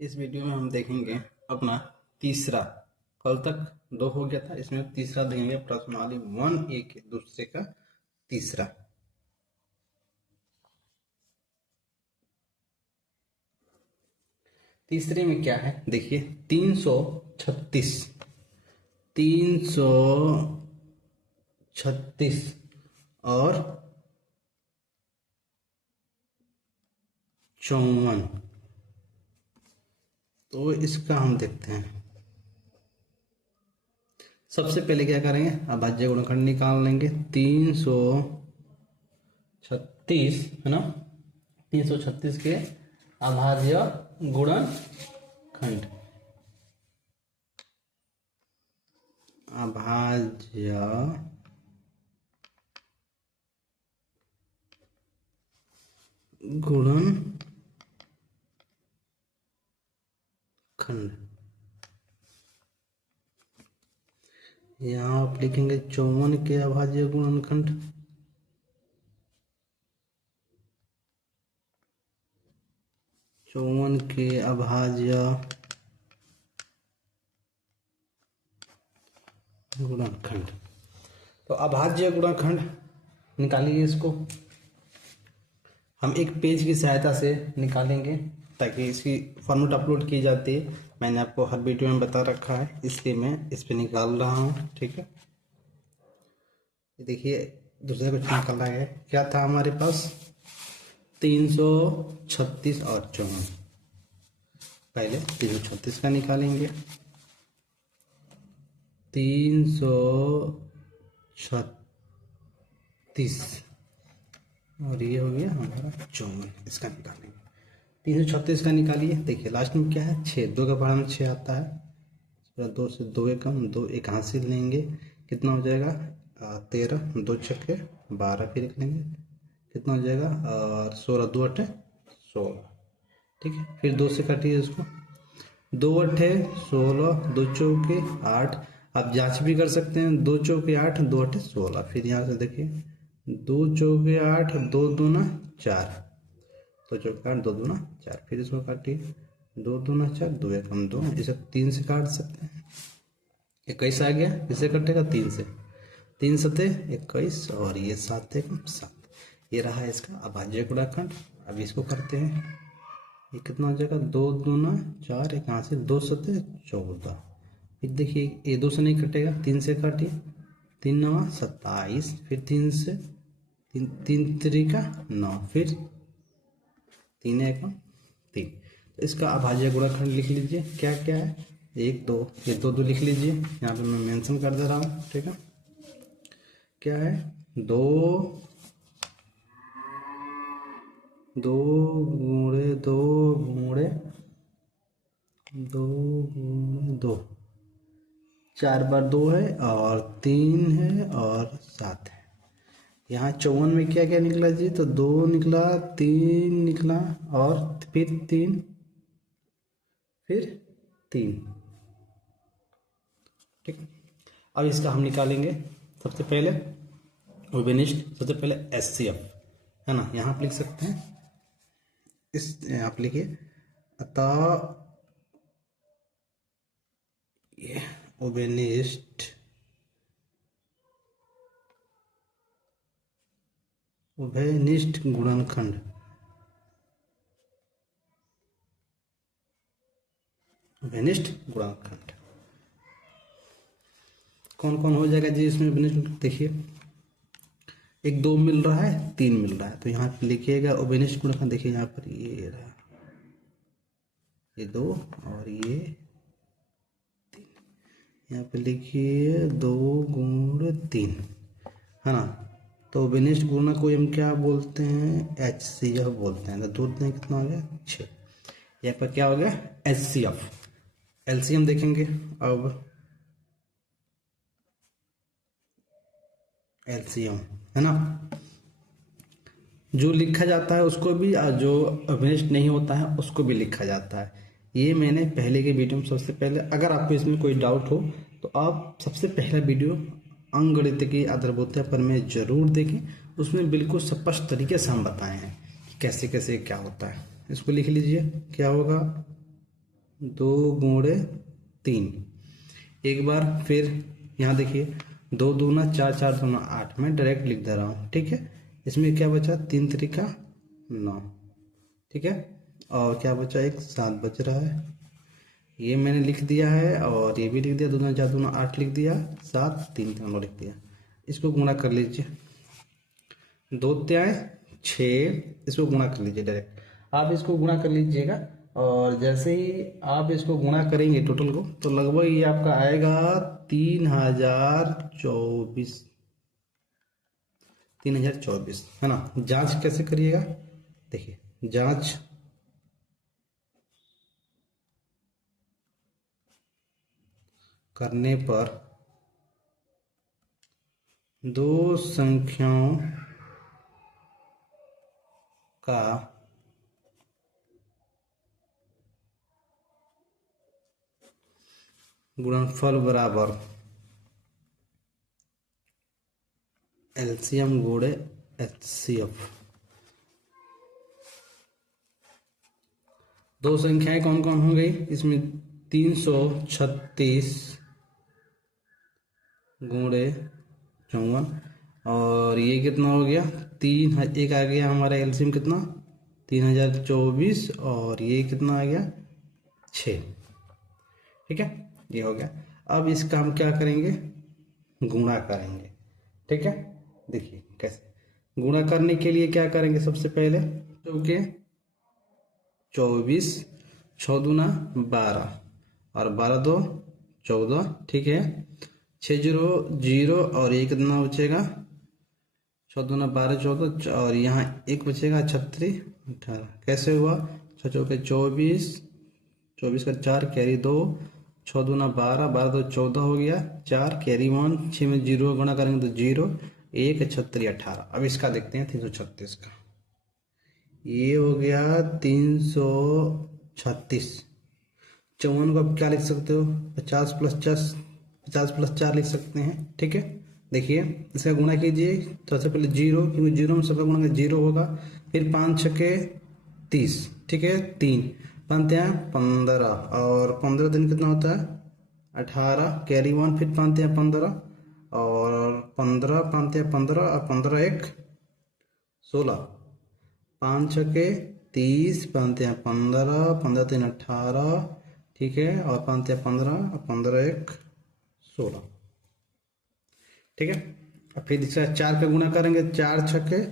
इस वीडियो में हम देखेंगे अपना तीसरा। कल तक दो हो गया था, इसमें तीसरा देंगे प्रश्नावली 1A के दूसरे का तीसरा। तीसरे में क्या है देखिए, 336 और 54। तो इसका हम देखते हैं। सबसे पहले क्या करेंगे, अभाज्य गुणनखंड निकाल लेंगे। 336 है ना, 336 के अभाज्य गुणनखंड, अभाज्य गुणनखंड। यहाँ आप लिखेंगे 54 के अभाज्य गुणनखंड, 54 के अभाज्य गुणनखंड। तो अभाज्य गुणनखंड निकालिए। इसको हम एक पेज की सहायता से निकालेंगे ताकि इसकी फॉर्मूला अपलोड की जाती है। मैंने आपको हर वीडियो में बता रखा है, इसलिए मैं इस पे निकाल रहा हूँ। ठीक है, देखिए दूसरा कुछ निकाला है। क्या था हमारे पास, 336 और 54। पहले 336 का निकालेंगे। 336 और ये हो गया हमारा 54, इसका निकालेंगे। 336 का निकालिए। देखिए लास्ट में क्या है, 6, 2 का पढ़ा में 6 आता है। 2 से 2 एकम, 2 एक हासिल लेंगे, कितना हो जाएगा 13, 2 छक्के 12, फिर लिख लेंगे कितना हो जाएगा और 16, 2 अट्ठे 16। ठीक है, फिर 2 से काटिए इसको, 2 अट्ठे 16, 2 चौके 8। आप जांच भी कर सकते हैं, 2 चौके 8, 2 अट्ठे 16। फिर यहाँ से देखिए 2 चौके 8, 2 दूना 4, 2 चौके 8, 2 दूना 4। फिर इसको काटिए, 2 दूना 4, 2 एकम 2, इसे 3 से काट सकते हैं। 21 आ गया, इसे कटेगा 3 से, 3 सते 21 और ये 7 एकम 7। ये रहा इसका अभाज्य गुणनखंड। अब इसको करते हैं, ये कितना हो जाएगा, 2 दूना 4, एक यहाँ से 2 सते 14। फिर देखिए ये 2 से नहीं कटेगा, 3 से काटिए, 3 9 27, फिर 3 से 3 3 9, फिर 3 1 3। तो इसका अभाज्य गुणनखंड लिख लीजिए। क्या क्या है, 1 2, ये 2 2 लिख लीजिए, यहाँ पे मैं मेंशन कर दे रहा हूँ। ठीक है, क्या है, 2 2 गुणे 2 गुणे 2 गुणे 2, 4 बार 2 है और 3 है और 7 है। यहाँ 54 में क्या क्या निकला जी, तो 2 निकला, 3 निकला और फिर 3, फिर 3। ठीक है, अब इसका हम निकालेंगे। सबसे पहले विनिष्ट, सबसे पहले HCF है ना, यहाँ आप लिख सकते हैं। इस आप लिखिए, अतः ये उभयनिष्ठ गुणनखंड, उभयनिष्ठ गुणनखंड कौन कौन हो जाएगा जी इसमें उभयनिष्ठ। देखिए 1 2 मिल रहा है, 3 मिल रहा है, तो यहाँ पे लिखिएगा उभयनिष्ठ गुणनखंड। देखिए यहाँ पर ये रहा, ये 2 और ये 3, यहाँ पे लिखिए 2 गुण 3 है ना। तो विनिष्ठ गुणक को हम क्या बोलते हैं, HCF बोलते हैं। तो दूध में कितना हो गया 6, यहाँ पर क्या हो गया HCF। LCM देखेंगे अब, LCM है ना, जो लिखा जाता है उसको भी और जो विनिष्ठ नहीं होता है उसको भी लिखा जाता है। ये मैंने पहले के वीडियो में सबसे पहले, अगर आपको इसमें कोई डाउट हो तो आप सबसे पहला वीडियो अंकगणित की आधारभूतता पर में जरूर देखें। उसमें बिल्कुल स्पष्ट तरीके से हम बताए हैं कि कैसे कैसे क्या होता है। इसको लिख लीजिए, क्या होगा 2 गुणे 3। एक बार फिर यहाँ देखिए 2 दूना 4, 4 दूना 8, मैं डायरेक्ट लिख दे रहा हूँ, ठीक है। इसमें क्या बचा, 3 त्रिका 9, ठीक है। और क्या बचा, एक 7 बच रहा है, ये मैंने लिख दिया है। और ये भी लिख दिया, 2 दूना 4 दूना 8 लिख दिया, 7 3 9 लिख दिया। इसको गुणा कर लीजिए, 2 त्याय 6, इसको गुणा कर लीजिए डायरेक्ट। आप इसको गुणा कर लीजिएगा, और जैसे ही आप इसको गुणा करेंगे टोटल को, तो लगभग ये आपका आएगा 3024, 3024, है ना। जांच कैसे करिएगा, देखिए जांच करने पर दो संख्याओं का गुणनफल बराबर एलसीएम गुणे एचसीएफ। दो संख्याएं कौन कौन हो गई इसमें, 336 गुणे 54, और ये कितना हो गया, एक आ गया हमारा एलसीएम कितना, 3024, और ये कितना आ गया 6, ठीक है। ये हो गया। अब इसका हम क्या करेंगे, गुणा करेंगे, ठीक है। देखिए कैसे गुणा करने के लिए क्या करेंगे, सबसे पहले क्योंकि 24, 6 दूना 12, और 12 दो 14, ठीक है। 6 0 0, और ये कितना बचेगा, 6 दूना 12 14, और यहाँ एक बचेगा 36 18। कैसे हुआ, 6 चौके 24, 24 का 4 कैरी 2, 6 दूना 12, 12 दो 14 हो गया, 4 कैरी 1, 6 में 0 गुणा करेंगे तो 0, 1 36 18। अब इसका देखते हैं 336 का, ये हो गया 336। 54 को आप क्या लिख सकते हो, 50 + 10, 50 + 4 लिख सकते हैं, ठीक है। देखिए इसका गुणा कीजिए, तो सबसे पहले 0, क्योंकि 0 में सबका गुणा 0 होगा। फिर 5 छके 30, ठीक है, 3 5 यहाँ 15, और 15 दिन कितना होता है 18, कैरी 1, फिर 5 यहाँ 15, और 15 5 यहाँ 15, और 15 1 16, 5 छके 30, 5 यहाँ 15, 15 3 18, ठीक है, और 5 यहाँ 15, और 15 1 16, ठीक है। और फिर इसका 4 का गुणा करेंगे, 4 छके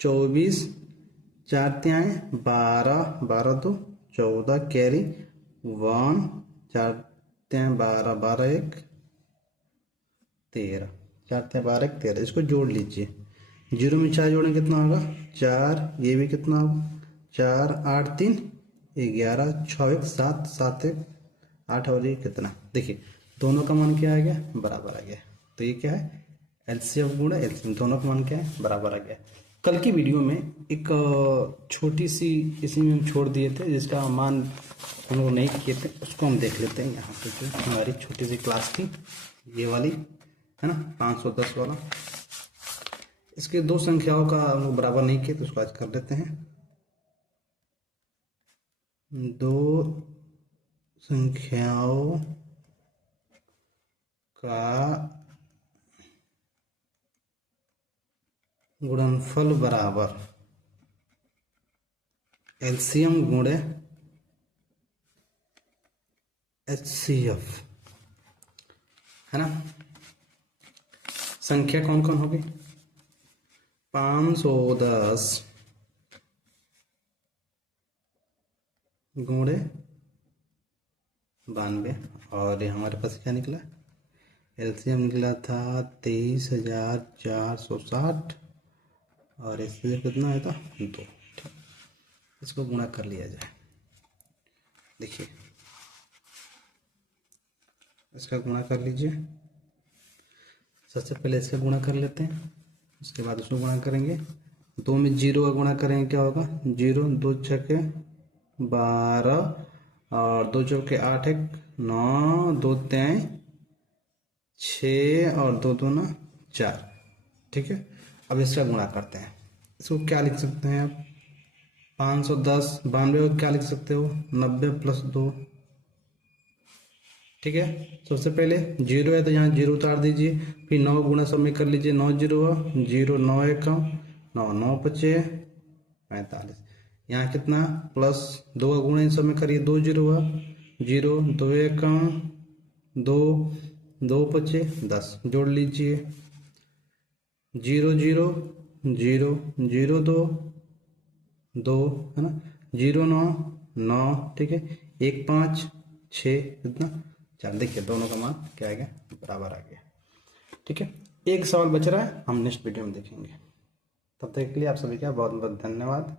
24, 4 त्याएं 12, 12 दो 14, कैरी 1, 4 त्याएं 12, 12 1 13, 4 त्याएं 12 1 13। इसको जोड़ लीजिए, 0 में 4 जोड़ें कितना होगा 4, ये भी कितना होगा 4, 8 3 11, 6 1 7, 7 1 8, और ये कितना, देखिए दोनों का मान क्या आ गया, बराबर आ गया। तो ये क्या है, एलसीएम गुणा एलसीएम, दोनों का मान क्या है, बराबर आ गया। कल की वीडियो में एक छोटी सी इसमें हम छोड़ दिए थे, जिसका मान हम लोग नहीं किए थे, उसको हम देख लेते हैं। यहाँ पे जो हमारी छोटी सी क्लास थी, ये वाली है ना, 510 वाला, इसके दो संख्याओं का हम लोग बराबर नहीं किए, तो उसको आज कर लेते हैं। दो संख्याओं का गुणनफल बराबर एलसीएम गुणे एचसीएफ, है ना। संख्या कौन कौन होगी, 510 गुणे 92, और ये हमारे पास क्या निकला, एलसीएम निकला था 23,460, और एचसीएफ कितना आया था 2। इसको गुणा कर लिया जाए, देखिए इसका गुणा कर लीजिए। सबसे पहले इसका गुणा कर लेते हैं, उसके बाद उसको गुणा करेंगे। 2 में 0 का गुणा करेंगे, क्या होगा 0, 2 छके 12, और 2 चौके 8 1 9, 2 त्याएं 6, और 2 दूना 4, ठीक है। अब इसका गुणा करते हैं, इसको क्या लिख सकते हैं आप, 510 92 को क्या लिख सकते हो, 90 + 2 ठीक है। सबसे पहले 0 है तो यहाँ 0 उतार दीजिए, फिर 9 गुणा सब में कर लीजिए, 9 0 0, 9 एकम 9, 9 पचे 45। यहाँ कितना प्लस 2 का गुणा इन सब में करिए, 2 0 हुआ 0, 2 एकम 2, 2 पचे 10, जोड़ लीजिए 0 0 0 0 2 2 है ना, 0 9 9, ठीक है, 1 5 6 इतना 4। देखिए दोनों का मान क्या आ गया, बराबर आ गया। ठीक है, एक सवाल बच रहा है, हम नेक्स्ट वीडियो में देखेंगे। तब तक के लिए आप सभी का बहुत बहुत धन्यवाद।